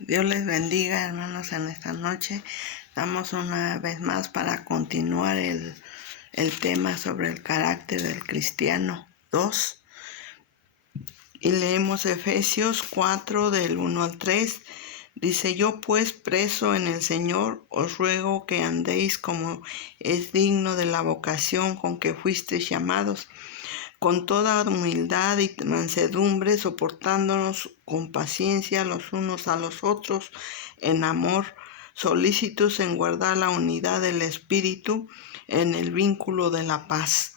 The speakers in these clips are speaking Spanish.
Dios les bendiga, hermanos, en esta noche. Estamos una vez más para continuar el tema sobre el carácter del cristiano 2. Y leemos Efesios 4 del 1 al 3. Dice: yo pues, preso en el Señor, os ruego que andéis como es digno de la vocación con que fuisteis llamados, con toda humildad y mansedumbre, soportándonos con paciencia los unos a los otros en amor, solícitos en guardar la unidad del Espíritu en el vínculo de la paz.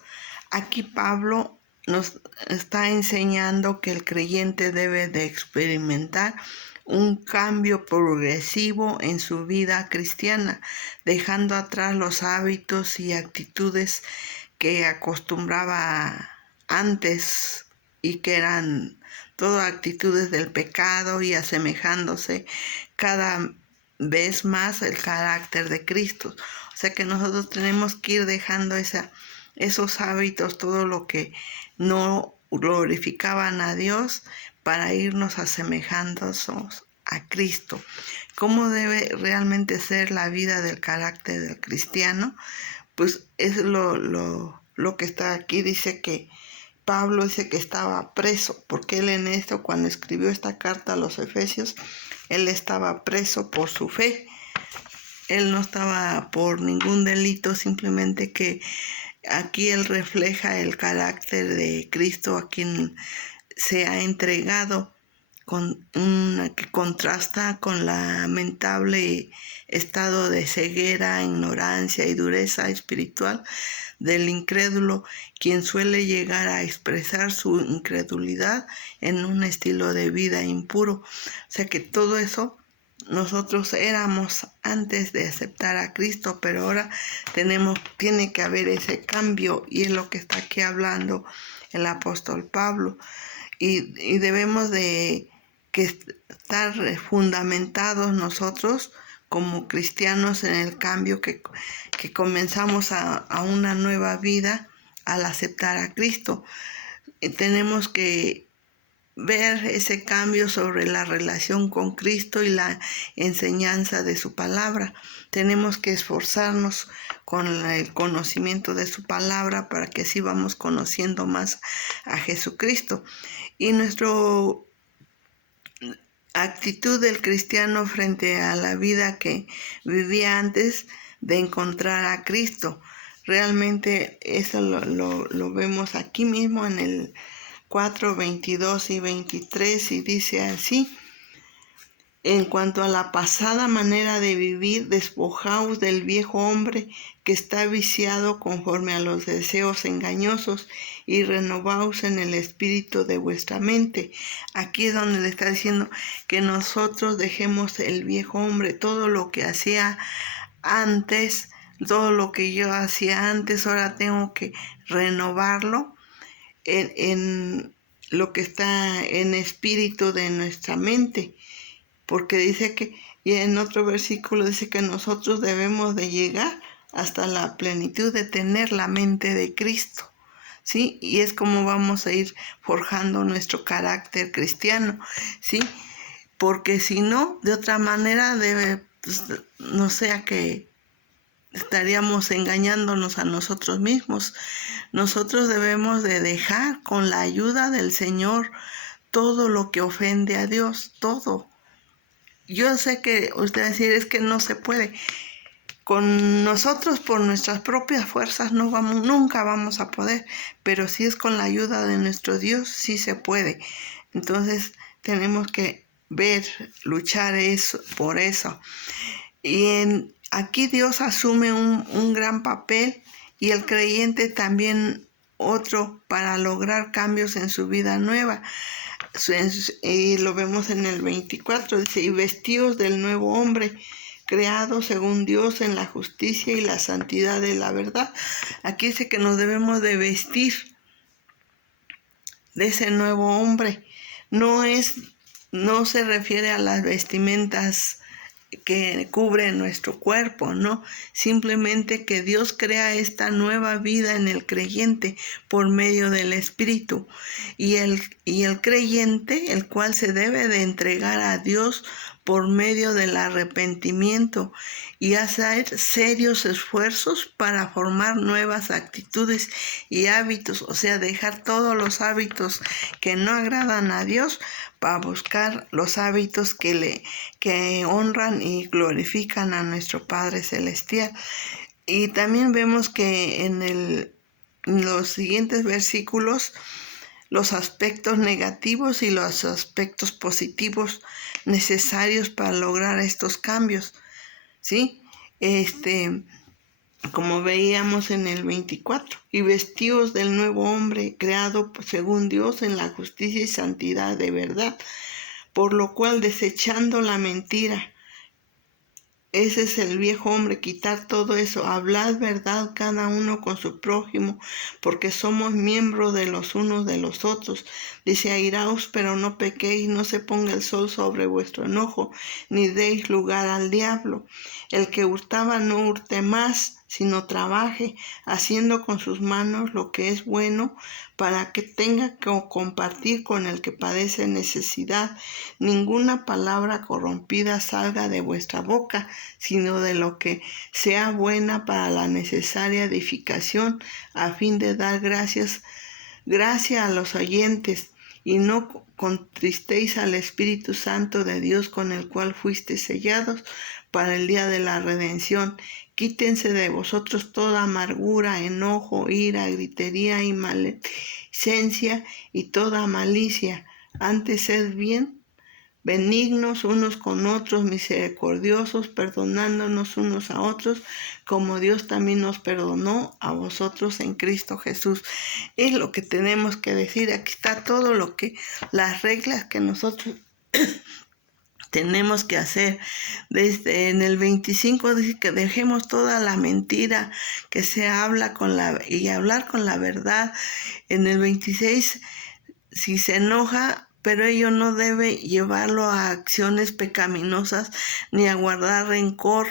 Aquí Pablo nos está enseñando que el creyente debe de experimentar un cambio progresivo en su vida cristiana, dejando atrás los hábitos y actitudes que acostumbraba antes y que eran todas actitudes del pecado, y asemejándose cada vez más el carácter de Cristo. O sea que nosotros tenemos que ir dejando esos hábitos, todo lo que no glorificaban a Dios, para irnos asemejándonos a Cristo. ¿Cómo debe realmente ser la vida del carácter del cristiano? Pues es lo que está aquí. Dice que Pablo dice que estaba preso, porque él en esto, cuando escribió esta carta a los Efesios, él estaba preso por su fe. Él no estaba por ningún delito, simplemente que aquí él refleja el carácter de Cristo, a quien se ha entregado, que contrasta con lamentable estado de ceguera, ignorancia y dureza espiritual del incrédulo, quien suele llegar a expresar su incredulidad en un estilo de vida impuro. O sea que todo eso nosotros éramos antes de aceptar a Cristo, pero ahora tiene que haber ese cambio, y es lo que está aquí hablando el apóstol Pablo. Y debemos de estar fundamentados nosotros como cristianos en el cambio que comenzamos a una nueva vida al aceptar a Cristo. Y tenemos que ver ese cambio sobre la relación con Cristo y la enseñanza de su palabra. Tenemos que esforzarnos con el conocimiento de su palabra, para que así vamos conociendo más a Jesucristo. Y nuestra actitud del cristiano frente a la vida que vivía antes de encontrar a Cristo. Realmente eso lo vemos aquí mismo en el 4, 22 y 23, y dice así: en cuanto a la pasada manera de vivir, despojaos del viejo hombre que está viciado conforme a los deseos engañosos, y renovaos en el espíritu de vuestra mente. Aquí es donde le está diciendo que nosotros dejemos el viejo hombre, todo lo que hacía antes, todo lo que yo hacía antes, ahora tengo que renovarlo en lo que está en espíritu de nuestra mente. Porque dice que, y en otro versículo dice que nosotros debemos de llegar hasta la plenitud de tener la mente de Cristo, ¿sí? Y es como vamos a ir forjando nuestro carácter cristiano, ¿sí? Porque si no, de otra manera no sea que estaríamos engañándonos a nosotros mismos. Nosotros debemos de dejar, con la ayuda del Señor, todo lo que ofende a Dios, todo. Yo sé que usted va a decir, es que no se puede. Con nosotros, por nuestras propias fuerzas, nunca vamos a poder, pero si es con la ayuda de nuestro Dios, sí se puede. Entonces tenemos que luchar por eso. Y aquí Dios asume un gran papel, y el creyente también otro, para lograr cambios en su vida nueva. Y lo vemos en el 24, dice: y vestidos del nuevo hombre, creado según Dios en la justicia y la santidad de la verdad. Aquí dice que nos debemos de vestir de ese nuevo hombre. No se refiere a las vestimentas que cubre nuestro cuerpo, ¿no? Simplemente que Dios crea esta nueva vida en el creyente por medio del Espíritu, y y el creyente, el cual se debe de entregar a Dios por medio del arrepentimiento y hacer serios esfuerzos para formar nuevas actitudes y hábitos, o sea, dejar todos los hábitos que no agradan a Dios para buscar los hábitos que honran y glorifican a nuestro Padre Celestial. Y también vemos que en los siguientes versículos los aspectos negativos y los aspectos positivos necesarios para lograr estos cambios, ¿sí? Como veíamos en el 24, y vestidos del nuevo hombre, creado según Dios en la justicia y santidad de verdad, por lo cual desechando la mentira. Ese es el viejo hombre, quitar todo eso. Hablad verdad cada uno con su prójimo, porque somos miembros de los unos de los otros. Dice, airaos, pero no pequéis, no se ponga el sol sobre vuestro enojo, ni deis lugar al diablo. El que hurtaba no hurte más, sino trabaje, haciendo con sus manos lo que es bueno, para que tenga que compartir con el que padece necesidad. Ninguna palabra corrompida salga de vuestra boca, sino de lo que sea buena para la necesaria edificación, a fin de dar gracia a los oyentes, y no contristéis al Espíritu Santo de Dios, con el cual fuisteis sellados para el día de la redención. Quítense de vosotros toda amargura, enojo, ira, gritería y maledicencia y toda malicia. Antes sed benignos unos con otros, misericordiosos, perdonándonos unos a otros, como Dios también nos perdonó a vosotros en Cristo Jesús. Es lo que tenemos que decir. Aquí está todo las reglas que nosotros tenemos que hacer. Desde en el 25 dice que dejemos toda la mentira, que se habla y hablar con la verdad. En el 26, si se enoja, pero ello no debe llevarlo a acciones pecaminosas ni a guardar rencor.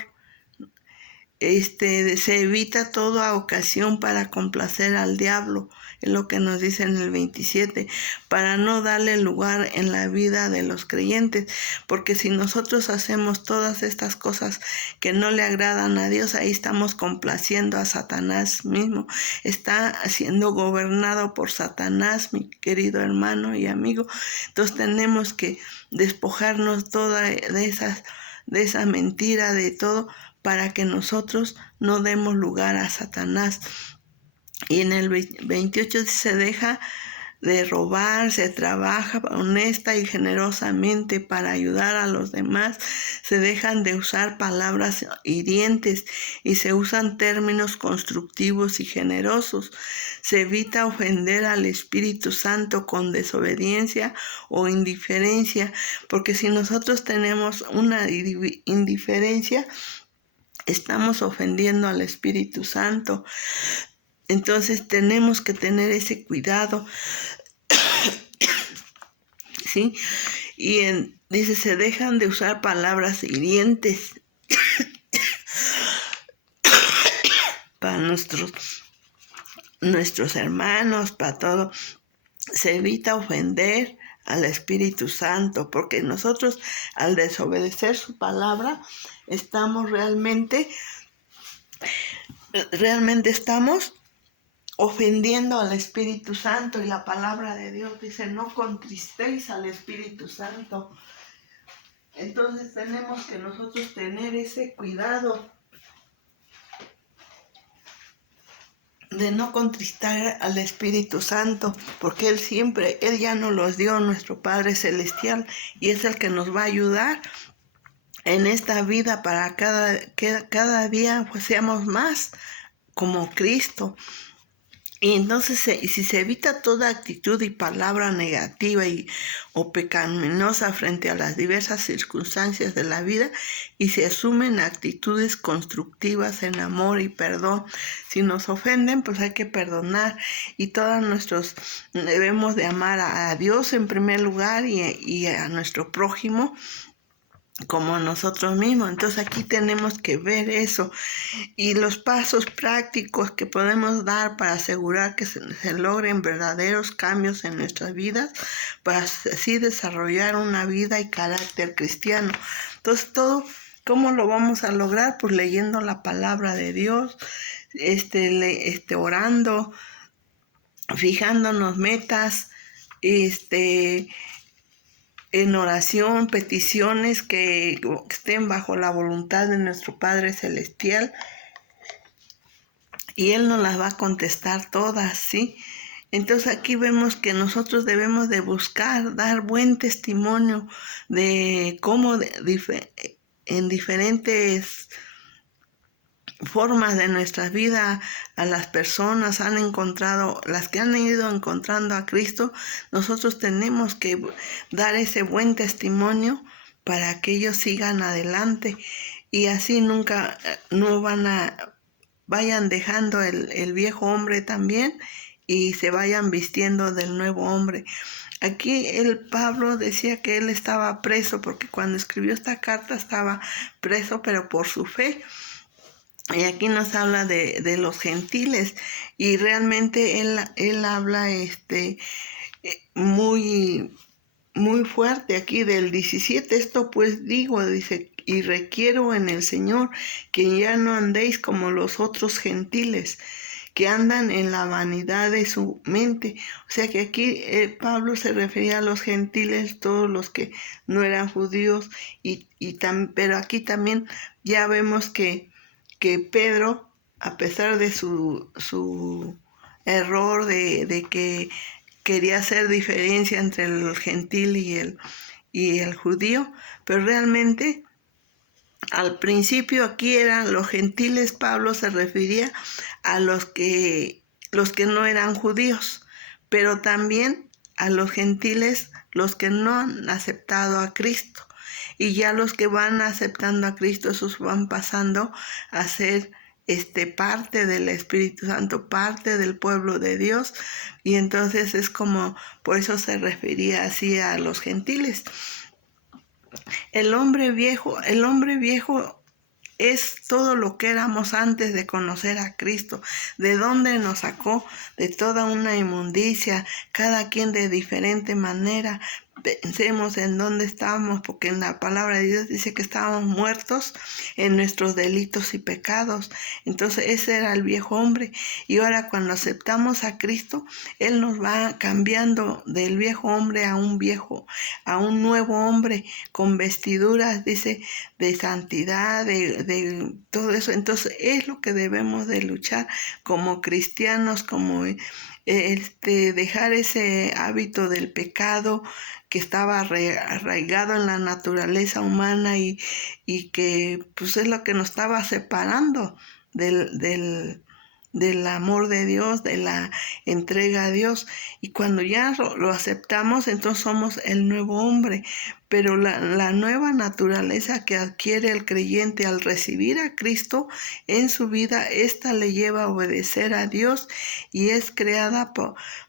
Se evita toda ocasión para complacer al diablo, es lo que nos dice en el 27, para no darle lugar en la vida de los creyentes, porque si nosotros hacemos todas estas cosas que no le agradan a Dios, ahí estamos complaciendo a Satanás mismo, está siendo gobernado por Satanás, mi querido hermano y amigo. Entonces tenemos que despojarnos toda de esa mentira, de todo, para que nosotros no demos lugar a Satanás. Y en el 28 se deja de robar, se trabaja honesta y generosamente para ayudar a los demás, se dejan de usar palabras hirientes y se usan términos constructivos y generosos. Se evita ofender al Espíritu Santo con desobediencia o indiferencia, porque si nosotros tenemos una indiferencia, estamos ofendiendo al Espíritu Santo. Entonces tenemos que tener ese cuidado, ¿sí? Y dice, se dejan de usar palabras hirientes para nuestros hermanos, para todo. Se evita ofender al Espíritu Santo, porque nosotros al desobedecer su palabra estamos realmente estamos ofendiendo al Espíritu Santo. Y la palabra de Dios dice, no contristéis al Espíritu Santo. Entonces tenemos que nosotros tener ese cuidado de no contristar al Espíritu Santo, porque Él ya nos los dio, nuestro Padre Celestial, y es el que nos va a ayudar en esta vida para cada día pues seamos más como Cristo. Y entonces, si se evita toda actitud y palabra negativa o pecaminosa frente a las diversas circunstancias de la vida, y se asumen actitudes constructivas en amor y perdón. Si nos ofenden, pues hay que perdonar, y debemos de amar a Dios en primer lugar y a nuestro prójimo como nosotros mismos. Entonces aquí tenemos que ver eso y los pasos prácticos que podemos dar para asegurar que se logren verdaderos cambios en nuestras vidas, para así desarrollar una vida y carácter cristiano. Entonces todo, ¿cómo lo vamos a lograr? Pues leyendo la palabra de Dios, orando, fijándonos metas, en oración, peticiones que estén bajo la voluntad de nuestro Padre Celestial, y Él nos las va a contestar todas, ¿sí? Entonces aquí vemos que nosotros debemos de buscar, dar buen testimonio de cómo en diferentes formas de nuestra vida a las personas han encontrado, las que han ido encontrando a Cristo. Nosotros tenemos que dar ese buen testimonio para que ellos sigan adelante y así nunca vayan dejando el viejo hombre también y se vayan vistiendo del nuevo hombre. Aquí el Pablo decía que él estaba preso porque cuando escribió esta carta estaba preso, pero por su fe. Y aquí nos habla de los gentiles y realmente él habla muy, muy fuerte aquí del 17. Esto pues digo, dice, y requiero en el Señor que ya no andéis como los otros gentiles, que andan en la vanidad de su mente. O sea que aquí Pablo se refería a los gentiles, todos los que no eran judíos, pero aquí también ya vemos que Pedro, a pesar de su error de que quería hacer diferencia entre el gentil y el judío, pero realmente al principio aquí eran los gentiles. Pablo se refería a los que no eran judíos, pero también a los gentiles, los que no han aceptado a Cristo. Y ya los que van aceptando a Cristo, esos van pasando a ser parte del Espíritu Santo, parte del pueblo de Dios. Y entonces es como, por eso se refería así a los gentiles. El hombre viejo es todo lo que éramos antes de conocer a Cristo. ¿De dónde nos sacó? De toda una inmundicia, cada quien de diferente manera. Pensemos en dónde estábamos, porque en la palabra de Dios dice que estábamos muertos en nuestros delitos y pecados. Entonces ese era el viejo hombre. Y ahora cuando aceptamos a Cristo, Él nos va cambiando del viejo hombre a un nuevo hombre con vestiduras, dice, de santidad, de todo eso. Entonces es lo que debemos de luchar como cristianos, como dejar ese hábito del pecado que estaba arraigado en la naturaleza humana y que pues es lo que nos estaba separando del amor de Dios, de la entrega a Dios. Y cuando ya lo aceptamos, entonces somos el nuevo hombre. Pero la nueva naturaleza que adquiere el creyente al recibir a Cristo en su vida, esta le lleva a obedecer a Dios y es creada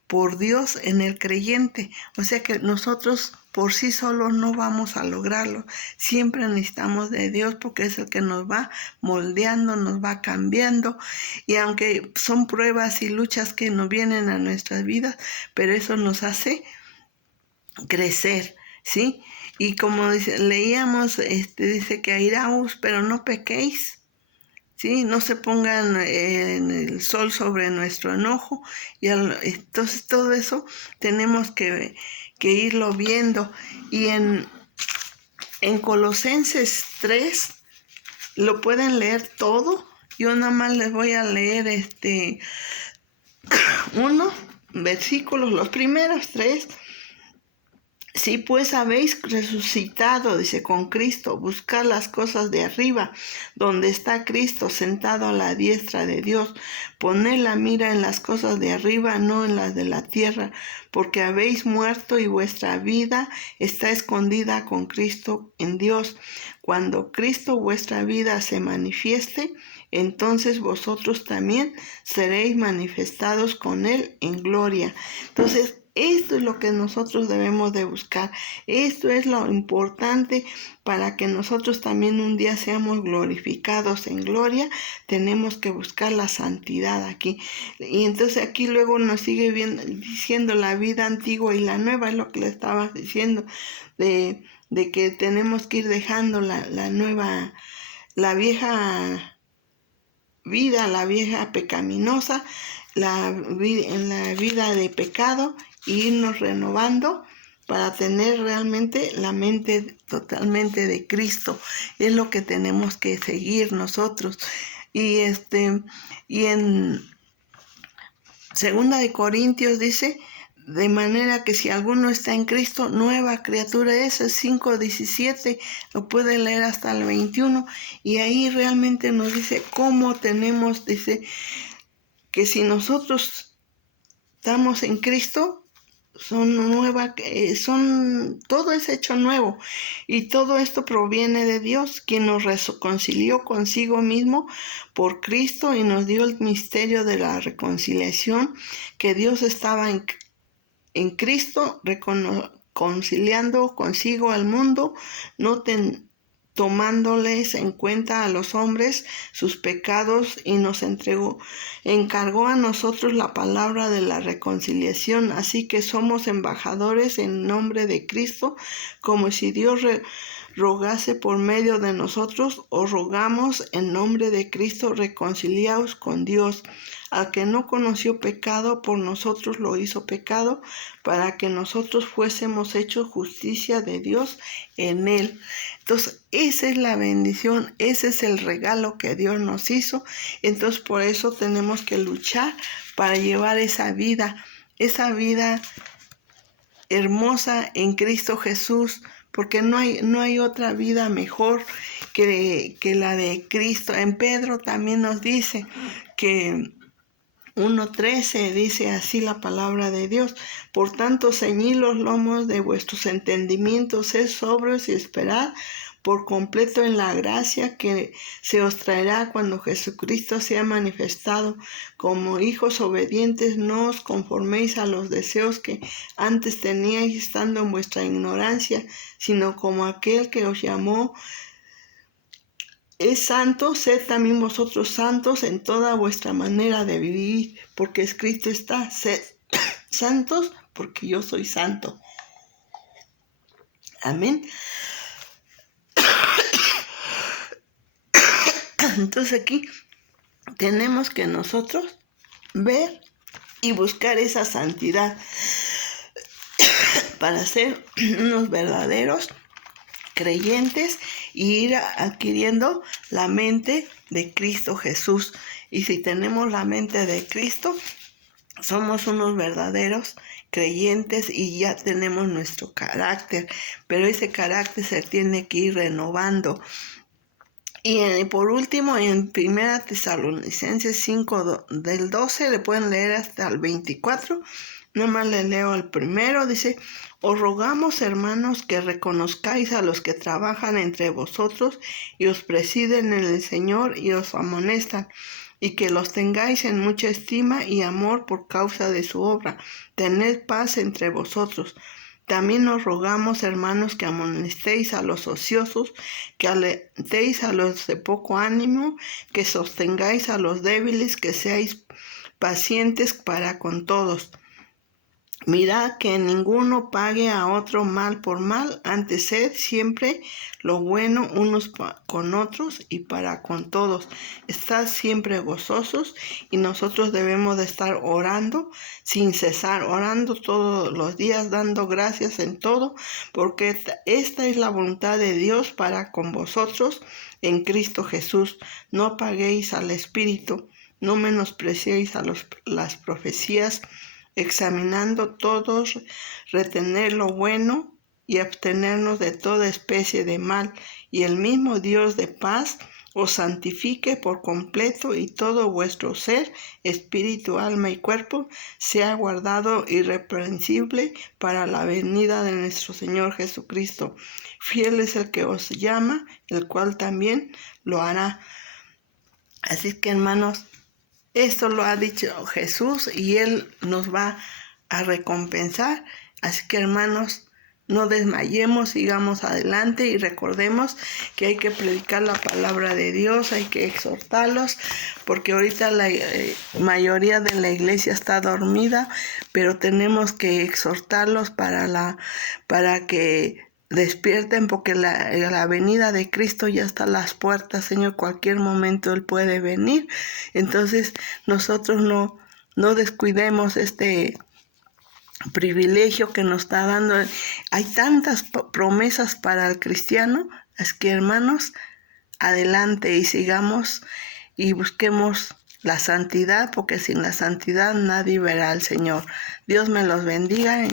por Dios en el creyente. O sea que nosotros por sí solos no vamos a lograrlo. Siempre necesitamos de Dios porque es el que nos va moldeando, nos va cambiando. Y aunque son pruebas y luchas que nos vienen a nuestras vidas, pero eso nos hace crecer, ¿sí? Y como leíamos, dice que airaos, pero no pequéis. ¿Sí? No se pongan en el sol sobre nuestro enojo. Y entonces todo eso tenemos que irlo viendo. Y en Colosenses 3 lo pueden leer todo. Yo nada más les voy a leer unos versículos, los primeros 3. Si pues habéis resucitado, dice, con Cristo, buscad las cosas de arriba, donde está Cristo sentado a la diestra de Dios. Poned la mira en las cosas de arriba, no en las de la tierra, porque habéis muerto y vuestra vida está escondida con Cristo en Dios. Cuando Cristo vuestra vida se manifieste, entonces vosotros también seréis manifestados con Él en gloria. Entonces, esto es lo que nosotros debemos de buscar. Esto es lo importante para que nosotros también un día seamos glorificados en gloria. Tenemos que buscar la santidad aquí. Y entonces aquí luego nos sigue diciendo la vida antigua y la nueva, es lo que le estaba diciendo, de que tenemos que ir dejando la nueva, la vieja vida, la vieja pecaminosa, en la vida de pecado, e irnos renovando para tener realmente la mente totalmente de Cristo. Es lo que tenemos que seguir nosotros. Y en 2 Corintios dice, de manera que si alguno está en Cristo, nueva criatura es. 5:17, lo puede leer hasta el 21, y ahí realmente nos dice cómo tenemos, dice, que si nosotros estamos en Cristo, todo es hecho nuevo, y todo esto proviene de Dios, quien nos reconcilió consigo mismo por Cristo y nos dio el misterio de la reconciliación, que Dios estaba en Cristo reconciliando consigo al mundo, no tomándoles en cuenta a los hombres sus pecados, y nos encargó a nosotros la palabra de la reconciliación. Así que somos embajadores en nombre de Cristo, como si Dios rogase por medio de nosotros. Os rogamos en nombre de Cristo, reconciliaos con Dios. Al que no conoció pecado, por nosotros lo hizo pecado, para que nosotros fuésemos hechos justicia de Dios en él. Entonces, esa es la bendición, ese es el regalo que Dios nos hizo. Entonces, por eso tenemos que luchar para llevar esa vida hermosa en Cristo Jesús, porque no hay otra vida mejor que la de Cristo. En Pedro también nos dice que 1:13 dice así la palabra de Dios: por tanto, ceñid los lomos de vuestros entendimientos, sed sobrios y esperad por completo en la gracia que se os traerá cuando Jesucristo sea manifestado. Como hijos obedientes, no os conforméis a los deseos que antes teníais estando en vuestra ignorancia, sino como aquel que os llamó es santo, sed también vosotros santos en toda vuestra manera de vivir, porque escrito está: sed santos, porque yo soy santo. Amén. Entonces aquí tenemos que nosotros ver y buscar esa santidad para ser unos verdaderos creyentes y ir adquiriendo la mente de Cristo Jesús. Y si tenemos la mente de Cristo, somos unos verdaderos creyentes y ya tenemos nuestro carácter, pero ese carácter se tiene que ir renovando. Y por último, en 1 Tesalonicenses 5, del 12, le pueden leer hasta el 24. Nomás le leo el primero. Dice: os rogamos, hermanos, que reconozcáis a los que trabajan entre vosotros y os presiden en el Señor y os amonestan, y que los tengáis en mucha estima y amor por causa de su obra. Tened paz entre vosotros. También os rogamos, hermanos, que amonestéis a los ociosos, que alentéis a los de poco ánimo, que sostengáis a los débiles, que seáis pacientes para con todos. Mirad que ninguno pague a otro mal por mal, antes sed siempre lo bueno unos con otros y para con todos. Estad siempre gozosos, y nosotros debemos de estar orando sin cesar, orando todos los días, dando gracias en todo, porque esta es la voluntad de Dios para con vosotros en Cristo Jesús. No apaguéis al Espíritu, no menospreciéis a las profecías, examinando todos, retener lo bueno y abstenernos de toda especie de mal, y el mismo Dios de paz os santifique por completo, y todo vuestro ser, espíritu, alma y cuerpo sea guardado irreprensible para la venida de nuestro Señor Jesucristo. Fiel es el que os llama, el cual también lo hará. Así que, hermanos, esto lo ha dicho Jesús, y Él nos va a recompensar. Así que, hermanos, no desmayemos, sigamos adelante y recordemos que hay que predicar la palabra de Dios, hay que exhortarlos, porque ahorita la mayoría de la iglesia está dormida, pero tenemos que exhortarlos para que despierten, porque la venida de Cristo ya está a las puertas, Señor. Cualquier momento Él puede venir. Entonces nosotros no descuidemos este privilegio que nos está dando. Hay tantas promesas para el cristiano. Es que, hermanos, adelante y sigamos y busquemos la santidad, porque sin la santidad nadie verá al Señor. Dios me los bendiga.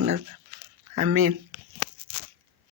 Amén.